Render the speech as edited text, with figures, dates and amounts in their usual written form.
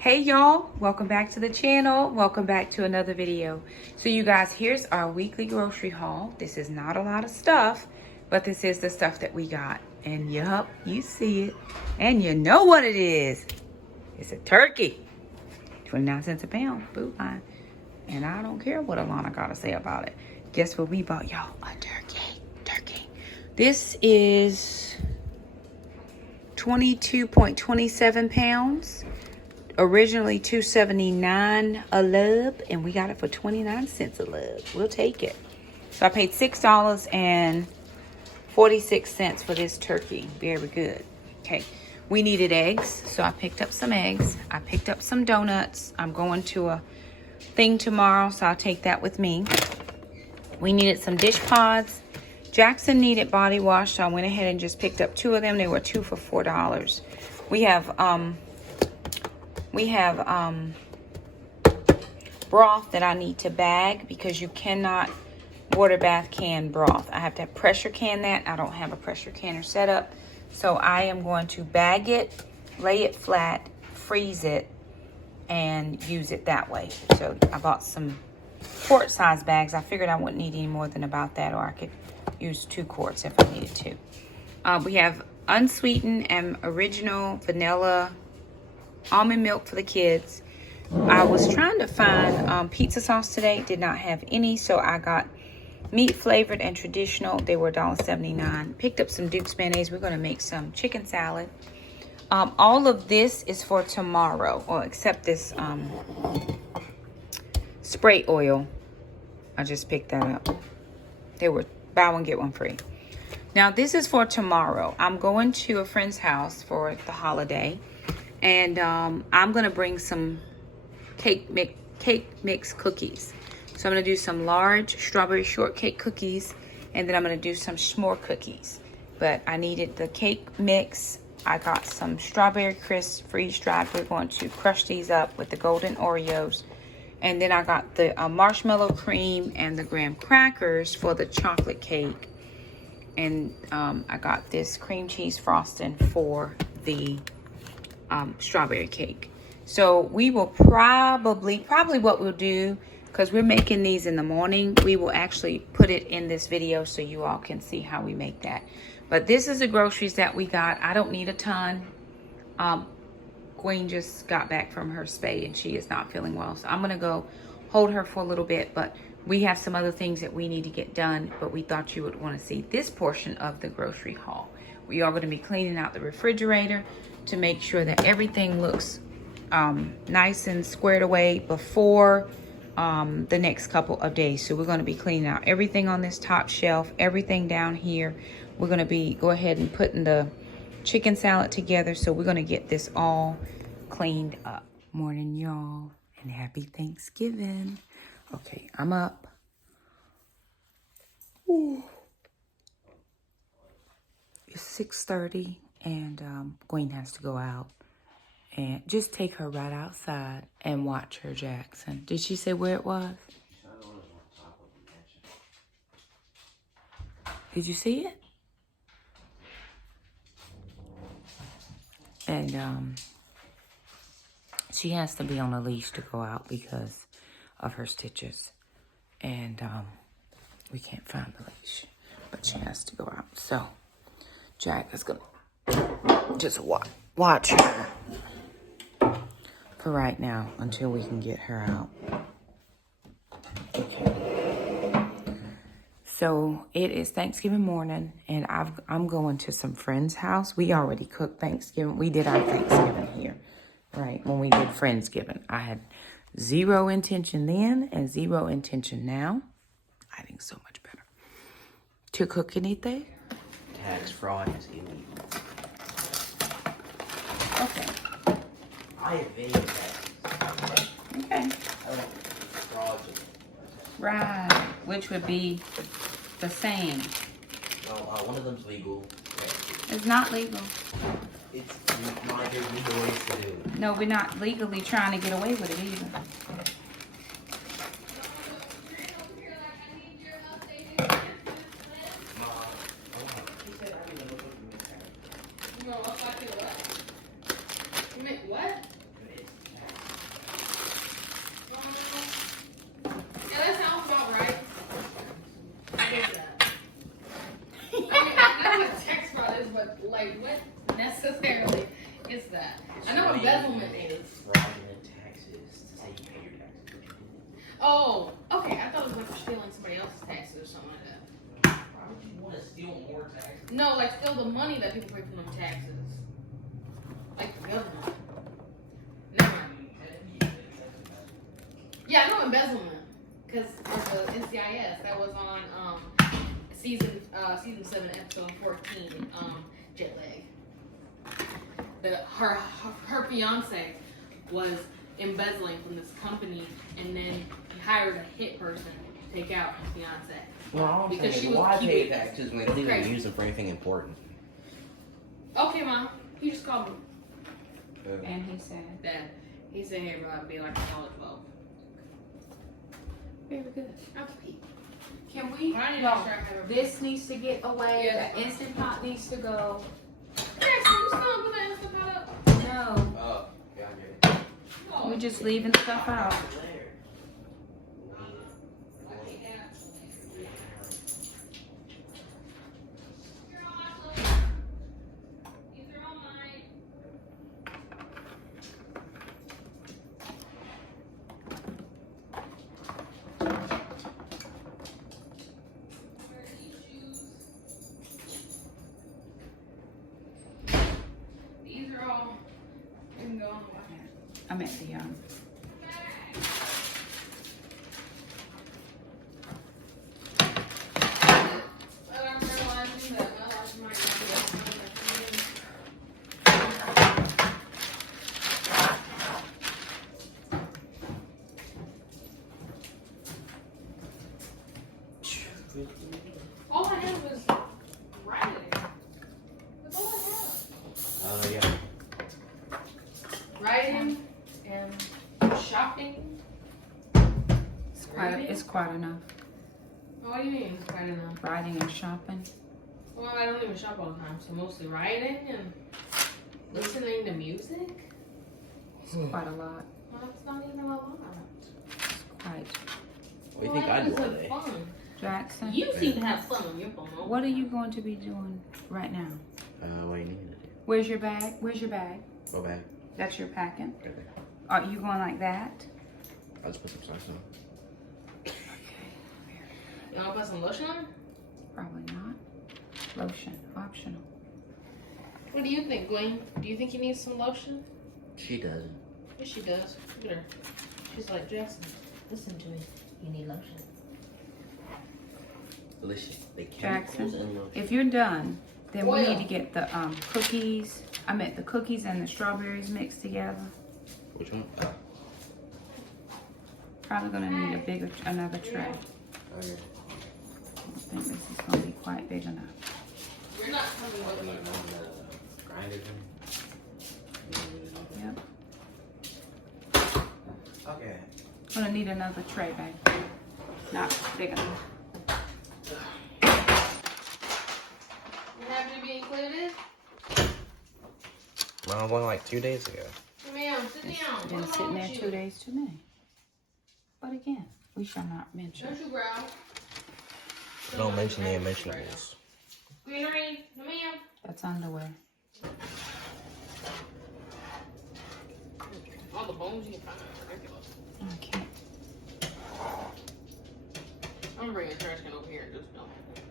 Hey y'all, welcome back to the channel. Welcome back to another video. So you guys, here's our weekly grocery haul. This is not a lot of stuff, but this is the stuff that we got. And yup, you see it. And you know what it is. It's a turkey. 29 cents a pound, food line. And I don't care what Alana got to say about it. Guess what we bought, y'all? A turkey. This is 22.27 pounds. Originally $2.79 a lub, and we got it for 29 cents a lub. We'll take it. So I paid $6.46 for this turkey. Very good. Okay, we needed eggs, so I picked up some eggs. I picked up some donuts. I'm going to a thing tomorrow, so I'll take that with me. We needed some dish pods. Jackson needed body wash, so I went ahead and just picked up 2 of them. They were 2 for $4. We have broth that I need to bag because you cannot water bath can broth. I have to pressure can that. I don't have a pressure canner set up. So I am going to bag it, lay it flat, freeze it, and use it that way. So I bought some quart size bags. I figured I wouldn't need any more than about that, or I could use 2 quarts if I needed to. We have unsweetened and original vanilla almond milk for the kids. I was trying to find pizza sauce today. Did not have any, so I got meat flavored and traditional. They were $1.79. Picked up some Duke's mayonnaise. We're going to make some chicken salad. All of this is for tomorrow, or except this spray oil. I just picked that up. They were buy one get one free. Now this is for tomorrow. I'm going to a friend's house for the holiday. And I'm going to bring some cake mix cookies. So I'm going to do some large strawberry shortcake cookies. And then I'm going to do some s'more cookies. But I needed the cake mix. I got some strawberry crisp freeze-dried. We're going to crush these up with the golden Oreos. And then I got the marshmallow cream and the graham crackers for the chocolate cake. And I got this cream cheese frosting for the strawberry cake. So we will probably what we'll do, because we're making these in the morning, we will actually put it in this video so you all can see how we make that. But this is the groceries that we got. I don't need a ton. Queen just got back from her spay and she is not feeling well, so I'm gonna go hold her for a little bit. But we have some other things that we need to get done, but we thought you would want to see this portion of the grocery haul. We are going to be cleaning out the refrigerator to make sure that everything looks nice and squared away before the next couple of days. So we're going to be cleaning out everything on this top shelf, everything down here. We're going to be go ahead and putting the chicken salad together. So we're going to get this all cleaned up. Morning, y'all, and happy Thanksgiving. Okay, I'm up. Ooh. It's 6:30 and Queen has to go out. And just take her right outside and watch her, Jackson. Did she say where it was? Did you see it? And she has to be on a leash to go out because of her stitches. And we can't find the leash, but she has to go out. So Jack is gonna just watch her for right now until we can get her out. Okay. So it is Thanksgiving morning, and I'm going to some friend's house. We already cooked Thanksgiving. We did our Thanksgiving here, right? When we did Friendsgiving, I had zero intention then and zero intention now. I think so much better to cook anything. Tax fraud is illegal. Okay. I evade taxes. Okay. I don't fraud. Right. Which would be the same. Well, one of them's legal. It's not legal. It's not there's legal ways to do it. No, we're not legally trying to get away with it either. what necessarily is that? I know what embezzlement is. Fraudulent taxes to say you pay your taxes. Oh, okay. I thought it was like for stealing somebody else's taxes or something like that. Why would you want to steal more taxes? No, like steal the money that people pay from them taxes. Like the government. Never mind. Yeah, I know embezzlement. Because of the NCIS that was on season 7, episode 14, Jet Lag. Her fiance was embezzling from this company, and then he hired a hit person to take out his fiance. Well, all I'm Because saying she is was why pay keeping- taxes when they don't even Crazy. use them for anything important? Okay, Mom. He just called me. And he said, Dad. He said, hey, bro, I'd be like a solid 12. very good. I'll compete. Can we? I need to No, make sure I have everything. this needs to get away. Yeah. The Instant Pot needs to go. Hey, so you still put that Instant Pot up? No, Oh, yeah, I get it. No. we're just leaving stuff out. These are all. You can go. I'm at the But I'm realizing that my life might not be as fun as all I had was writing. That's all I had. Yeah. Writing and shopping. it's quite enough. Oh, what do you mean? It's quite enough. Riding and shopping. Well, I don't even shop all the time, so mostly writing and listening to music. It's quite a lot. Well, it's not even a lot. It's quite. What do you think I do all day? Fun. Jackson, You seem to have fun on your phone. what are you going to be doing right now? What do you need to do? Where's your bag? Where's your bag? Go back. That's your packing. Right there. Are you going like that? I'll just put some socks on. You want to put some lotion on? Probably not. Lotion, optional. What do you think, Gwen? Do you think you need some lotion? She doesn't. Yes, she does. Look at her. She's like, Jackson, listen to me. You need lotion. Delicious. The Jackson, chemicals and the if you're done, then we Oil. need to get the cookies. I meant the cookies and the strawberries mixed together. which one? Probably gonna need another tray. Okay. I think this is gonna be quite big enough. You're not coming with me. Grinder thing. Yep. Okay. Gonna need another tray, babe. Not big enough. You happy to be included? Well, I went like 2 days ago. Come here, sit down. Been What's sitting wrong there with 2 you? days too many. But again, we shall not mention. Don't you growl. Don't mention the unmentionables. Greenery, come here. That's underwear. All the bones you can find are ridiculous. I can't. I'm gonna bring a trash can over here and just dump it.